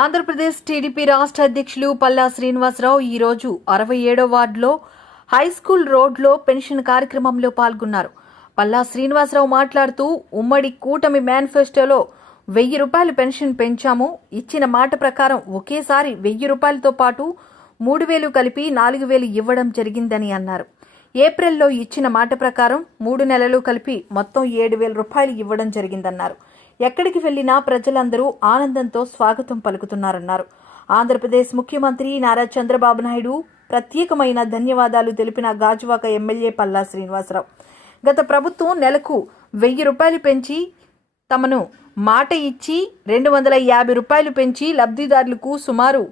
Andhra Pradesh TDP రాష్ట్ర అధ్యక్షులు పల్లా శ్రీనివాసరావు ఈరోజు అరవై ఏడో వార్డులో హై స్కూల్ రోడ్లో పెన్షన్ కార్యక్రమంలో పాల్గొన్నారు. పల్లా శ్రీనివాసరావు మాట్లాడుతూ ఉమ్మడి కూటమి మేనిఫెస్టోలో వెయ్యి రూపాయలు పెన్షన్ పెంచాము. ఇచ్చిన మాట ప్రకారం ఒకేసారి వెయ్యి రూపాయలతో పాటు మూడు వేలు కలిపి నాలుగు వేలు ఇవ్వడం జరిగిందని అన్నారు. ఏప్రిల్లో ఇచ్చిన మాట ప్రకారం మూడు నెలలు కలిపి మొత్తం ఏడు వేల రూపాయలు ఇవ్వడం జరిగిందన్నారు. ఎక్కడికి వెళ్ళినా ప్రజలందరూ ఆనందంతో స్వాగతం పలుకుతున్నారన్నారు. ఆంధ్రప్రదేశ్ ముఖ్యమంత్రి నారా చంద్రబాబు నాయుడు ప్రత్యేకమైన ధన్యవాదాలు తెలిపిన గాజువాక ఎమ్మెల్యే పల్లా శ్రీనివాసరావు. గత ప్రభుత్వం నెలకు వెయ్యి రూపాయలు పెంచి తమను మాట ఇచ్చి రెండు వందల యాభై రూపాయలు పెంచి లబ్ధిదారులకు సుమారు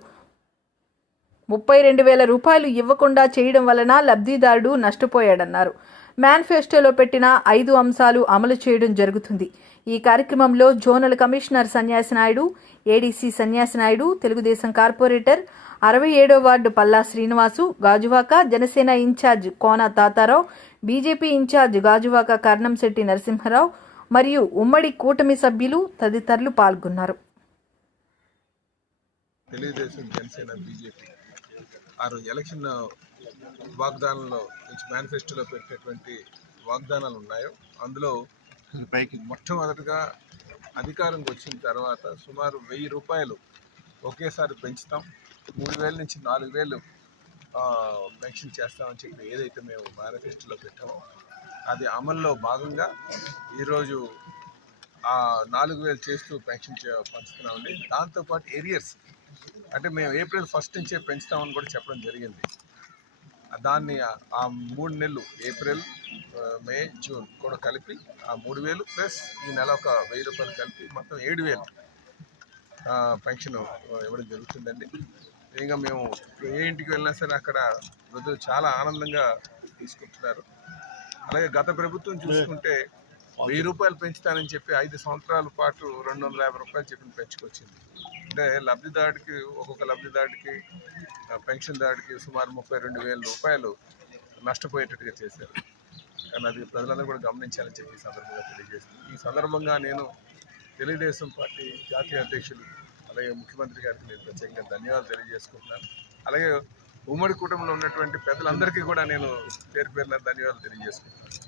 ముప్పై రెండు వేల రూపాయలు ఇవ్వకుండా చేయడం వలన లబ్ధిదారుడు నష్టపోయాడన్నారు. మేనిఫెస్టోలో పెట్టిన ఐదు అంశాలు అమలు చేయడం జరుగుతుంది. ఈ కార్యక్రమంలో జోనల్ కమిషనర్ సన్యాసి నాయుడు ఏడీసీ సన్యాసి నాయుడు తెలుగుదేశం కార్పొరేటర్ అరవై ఏడో ward Palla Srinivasu Gajuwaka Janasena incharge Kona Tatarao BJP incharge Gajuwaka Karnamsetti Narasimharao మరియు ఉమ్మడి కూటమి సభ్యులు తదితరులు పాల్గొన్నారు. తెలుగుదేశం జనసేన బీజేపీ ఆ రోజు ఎలక్షన్ వాగ్దానంలో నుంచి మేనిఫెస్టోలో పెట్టినటువంటి వాగ్దానాలు ఉన్నాయో అందులో పైకి మొట్టమొదటిగా అధికారంకి వచ్చిన తర్వాత సుమారు వెయ్యి రూపాయలు ఒకేసారి పెంచుతాం. మూడు వేల నుంచి నాలుగు వేలు పెన్షన్ చేస్తామని చెప్పి ఏదైతే మేము మేనిఫెస్టోలో పెట్టామో అది అమల్లో భాగంగా ఈరోజు నాలుగు వేలు చేస్తూ పెన్షన్ చే- పంచుతున్నామండి. దాంతోపాటు ఏరియర్స్ అంటే మేము ఏప్రిల్ ఫస్ట్ నుంచే పెంచుతామని కూడా చెప్పడం జరిగింది. దాన్ని ఆ- మూడు నెలలు ఏప్రిల్ మే జూన్ కూడా కలిపి ఆ మూడు వేలు ప్లస్ ఈ నెల ఒక వెయ్యి రూపాయలు కలిపి మొత్తం ఏడు వేలు పెన్షన్ ఇవ్వడం జరుగుతుందండి. ఇంకా మేము ఏ ఇంటికి వెళ్ళినా సరే అక్కడ వృద్ధులు చాలా ఆనందంగా తీసుకుంటున్నారు. అలాగే గత ప్రభుత్వం చూసుకుంటే వెయ్యి రూపాయలు పెంచుతానని చెప్పి ఐదు సంవత్సరాల పాటు రెండు వందల యాభై రూపాయలు చెప్పి పెంచుకొచ్చింది. అంటే లబ్ధిదారుడికి ఒక్కొక్క లబ్ధిదారుడికి పెన్షన్దారుడికి సుమారు ముప్పై రెండు వేల రూపాయలు నష్టపోయేటట్టుగా చేశారు. కానీ అది ప్రజలందరూ కూడా గమనించాలని చెప్పి ఈ సందర్భంగా తెలియజేస్తుంది ఈ సందర్భంగా నేను తెలుగుదేశం పార్టీ జాతీయ అధ్యక్షులు అలాగే ముఖ్యమంత్రి గారికి నేను ప్రత్యేకంగా ధన్యవాదాలు తెలియజేసుకుంటున్నాను. అలాగే ఉమ్మడి కుటుంబంలో ఉన్నటువంటి పెద్దలందరికీ కూడా నేను పేరు పేరున ధన్యవాదాలు తెలియజేసుకుంటున్నాను.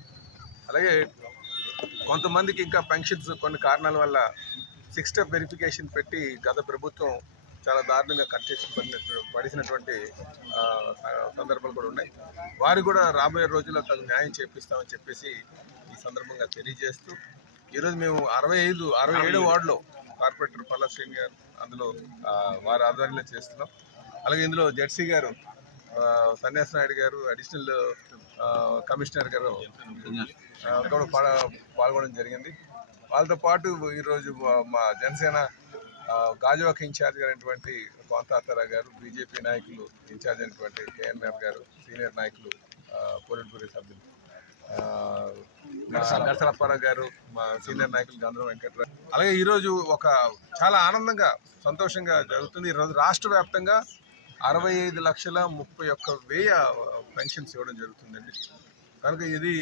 అలాగే కొంతమందికి ఇంకా పెన్షన్స్ కొన్ని కారణాల వల్ల సిక్స్ స్టెప్ వెరిఫికేషన్ పెట్టి గత ప్రభుత్వం చాలా దారుణంగా కట్ చేసి పడిసినటువంటి సందర్భాలు కూడా ఉన్నాయి. వారు కూడా రాబోయే రోజుల్లో తగు న్యాయం చేపిస్తామని చెప్పేసి ఈ సందర్భంగా తెలియజేస్తూ ఈరోజు మేము అరవై ఐదు అరవై ఏడో వార్డులో కార్పొరేటర్ పల్లా శ్రీని గారు అందులో వారి ఆధ్వర్యంలో చేస్తున్నాం. అలాగే ఇందులో జెడ్సీ గారు సన్యాస నాయుడు గారు అడిషనల్ కమిషనర్ గారు కూడా పా పాల్గొనడం జరిగింది. వాళ్ళతో పాటు ఈరోజు మా- జనసేన గాజువాక్ ఇన్ఛార్జ్ అయినటువంటి కోంతాతారా గారు బీజేపీ నాయకులు ఇన్ఛార్జ్ అయినటువంటి కేఎన్ఆర్ గారు సీనియర్ నాయకులు పోలిట్ బ్యూరో సభ్యులు. నరసరప్పారావు గారు మా సీనియర్ నాయకులు గంధర్వ వెంకట్రావు. అలాగే ఈరోజు ఒక చాలా ఆనందంగా సంతోషంగా జరుగుతుంది. ఈరోజు రాష్ట్ర వ్యాప్తంగా అరవై ఐదు లక్షల ముప్పై ఒక్క వేయ పెన్షన్స్ ఇవ్వడం జరుగుతుందండి. కనుక ఇది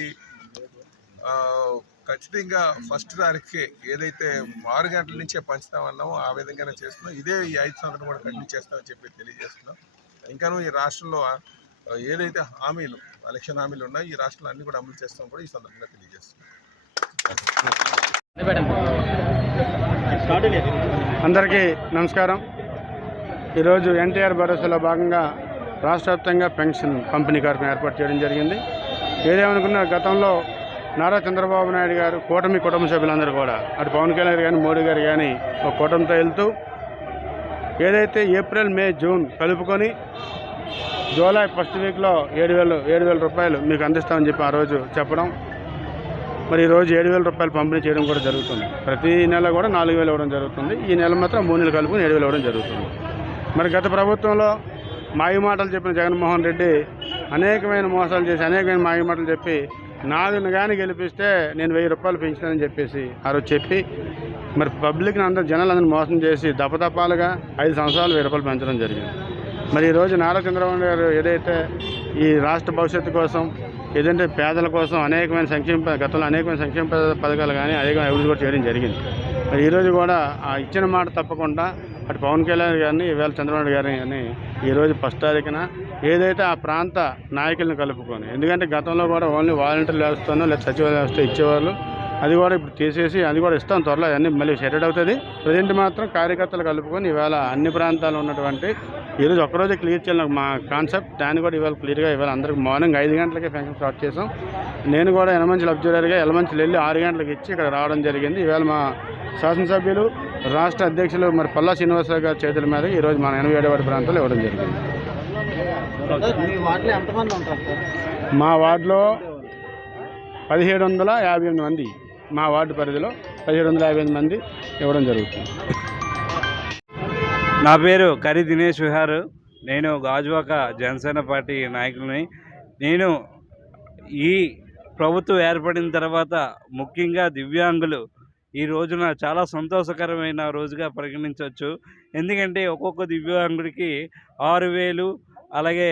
ఖచ్చితంగా ఫస్ట్ తారీఖుకే ఏదైతే ఆరు గంటల నుంచే పంచుతామన్నామో ఆ విధంగానే చేస్తున్నాం. ఇదే ఈ ఐదు సంవత్సరం కూడా కంటిన్యూ చేస్తామని చెప్పి తెలియజేస్తున్నాం. ఇంకాను ఈ రాష్ట్రంలో ఏదైతే హామీలు ఎలక్షన్ హామీలు ఉన్నాయో ఈ రాష్ట్రంలో అన్ని కూడా అమలు చేస్తాం కూడా ఈ సందర్భంగా తెలియజేస్తున్నాం. అందరికీ నమస్కారం. ఈరోజు ఎన్టీఆర్ భరోసాలో భాగంగా రాష్ట్ర వ్యాప్తంగా పెన్షన్ పంపిణీ కార్యక్రమం ఏర్పాటు చేయడం జరిగింది. ఏదేమనుకున్నా గతంలో నారా చంద్రబాబు నాయుడు గారు కూటమి కుటుంబ సభ్యులందరూ కూడా అటు పవన్ కళ్యాణ్ గారు కానీ మోడీ గారు కానీ ఒక కూటమితో వెళ్తూ ఏదైతే ఏప్రిల్ మే జూన్ కలుపుకొని జూలై ఫస్ట్ వీక్లో ఏడు వేలు ఏడు వేల రూపాయలు మీకు అందిస్తామని చెప్పి ఆ రోజు చెప్పడం. మరి ఈరోజు ఏడు వేల రూపాయలు పంపిణీ చేయడం కూడా జరుగుతుంది. ప్రతి నెల కూడా నాలుగు వేలు ఇవ్వడం జరుగుతుంది. ఈ నెల మాత్రం మూడు నెలలు కలుపుకొని ఏడు వేలు ఇవ్వడం జరుగుతుంది. మరి గత ప్రభుత్వంలో మాయ మాటలు చెప్పిన జగన్మోహన్ రెడ్డి అనేకమైన మోసాలు చేసి అనేకమైన మాయ మాటలు చెప్పి నాదును కానీ గెలిపిస్తే నేను వెయ్యి రూపాయలు పెంచుతానని చెప్పేసి ఆ రోజు చెప్పి మరి పబ్లిక్ని అందరూ జనాలందరూ మోసం చేసి దపదపాలుగా ఐదు సంవత్సరాలు వెయ్యి రూపాయలు పెంచడం జరిగింది. మరి ఈరోజు నారా చంద్రబాబు గారు ఏదైతే ఈ రాష్ట్ర భవిష్యత్తు కోసం ఏదంటే పేదల కోసం అనేకమైన సంక్షేమ గతంలో అనేకమైన సంక్షేమ పథకాలు కానీ అదే అభివృద్ధి కూడా చేయడం జరిగింది. మరి ఈరోజు కూడా ఆ ఇచ్చిన మాట తప్పకుండా అటు పవన్ కళ్యాణ్ గారిని ఇవాళ చంద్రబాబు గారిని కానీ ఈరోజు ఫస్ట్ తారీఖున ఏదైతే ఆ ప్రాంత నాయకులను కలుపుకొని ఎందుకంటే గతంలో కూడా ఓన్లీ వాలంటీర్ వ్యవస్థను లేదా సచివాలయ వ్యవస్థ ఇచ్చేవాళ్ళు అది కూడా ఇప్పుడు తీసేసి అది కూడా ఇస్తాం త్వరలో అన్నీ మళ్ళీ సెటెడ్ అవుతుంది. ప్రజెంట్ మాత్రం కార్యకర్తలు కలుపుకొని ఇవాళ అన్ని ప్రాంతాల్లో ఉన్నటువంటి ఈరోజు ఒక్కరోజే క్లియర్ చేయాలి మా కాన్సెప్ట్ దాన్ని కూడా ఇవాళ క్లియర్గా ఇవాళ అందరికి మార్నింగ్ ఐదు గంటలకే ఫంక్షన్ స్టార్ట్ చేసాం. నేను కూడా ఎనమంచి అబ్జర్వర్గా ఎలమంచులు వెళ్ళి ఆరు గంటలకు ఇచ్చి ఇక్కడ రావడం జరిగింది. ఇవాళ మా శాసనసభ్యులు రాష్ట్ర అధ్యక్షులు మరి పల్లా శ్రీనివాసరావు గారి చేతుల మీద ఈరోజు మన ఎనభై ఏడవాడి ప్రాంతంలో ఇవ్వడం జరిగింది. మా వార్డులో పదిహేడు వందల యాభై ఎనిమిది మంది మా వార్డు పరిధిలో పదిహేడు వందల యాభై ఎనిమిది మంది ఇవ్వడం జరుగుతుంది. నా పేరు కరి దినేష్ విహార్. నేను గాజువాక జనసేన పార్టీ నాయకుడిని నేను ఈ ప్రభుత్వం ఏర్పడిన తర్వాత ముఖ్యంగా దివ్యాంగులు ఈ రోజున చాలా సంతోషకరమైన రోజుగా పరిగణించవచ్చు. ఎందుకంటే ఒక్కొక్క దివ్యాంగుడికి ఆరు వేలు అలాగే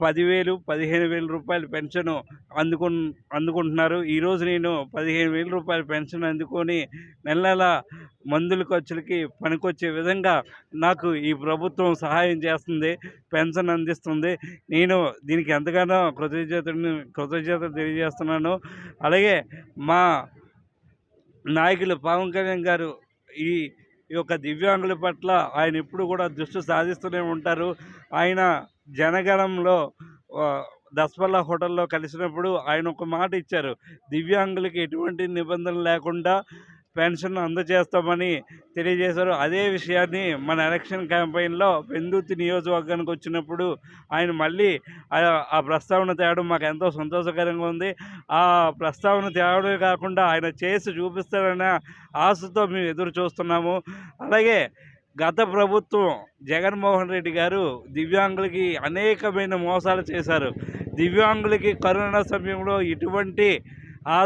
పదివేలు పదిహేను వేల రూపాయల పెన్షన్ అందుకు అందుకుంటున్నారు. ఈరోజు నేను పదిహేను వేల రూపాయల పెన్షన్ అందుకొని నెల నెల మందుల ఖర్చులకి పనికొచ్చే విధంగా నాకు ఈ ప్రభుత్వం సహాయం చేస్తుంది పెన్షన్ అందిస్తుంది. నేను దీనికి ఎంతగానో కృతజ్ఞతను కృతజ్ఞత తెలియజేస్తున్నాను. అలాగే మా నాయకులు పవన్ కళ్యాణ్ గారు ఈ ఈ యొక్క దివ్యాంగుల పట్ల ఆయన ఎప్పుడు కూడా దృష్టి సాధిస్తూనే ఉంటారు. ఆయన జనగణంలో దస్వల్లా హోటల్లో కలిసినప్పుడు ఆయన ఒక మాట ఇచ్చారు. దివ్యాంగులకి ఎటువంటి నిబంధనలు లేకుండా పెన్షన్ అందజేస్తామని తెలియజేశారు. అదే విషయాన్ని మన ఎలక్షన్ క్యాంపెయిన్లో పెందుర్తి నియోజకవర్గానికి వచ్చినప్పుడు ఆయన మళ్ళీ ఆ- ఆ ప్రస్తావన తేవడం మాకు ఎంతో సంతోషకరంగా ఉంది. ఆ ప్రస్తావన తేవడమే కాకుండా ఆయన చేసి చూపిస్తారన్న ఆశతో మేము ఎదురు చూస్తున్నాము. అలాగే గత ప్రభుత్వం జగన్మోహన్ రెడ్డి గారు దివ్యాంగులకి అనేకమైన మోసాలు చేశారు. దివ్యాంగులకి కరోనా సమయంలో ఇటువంటి ఆ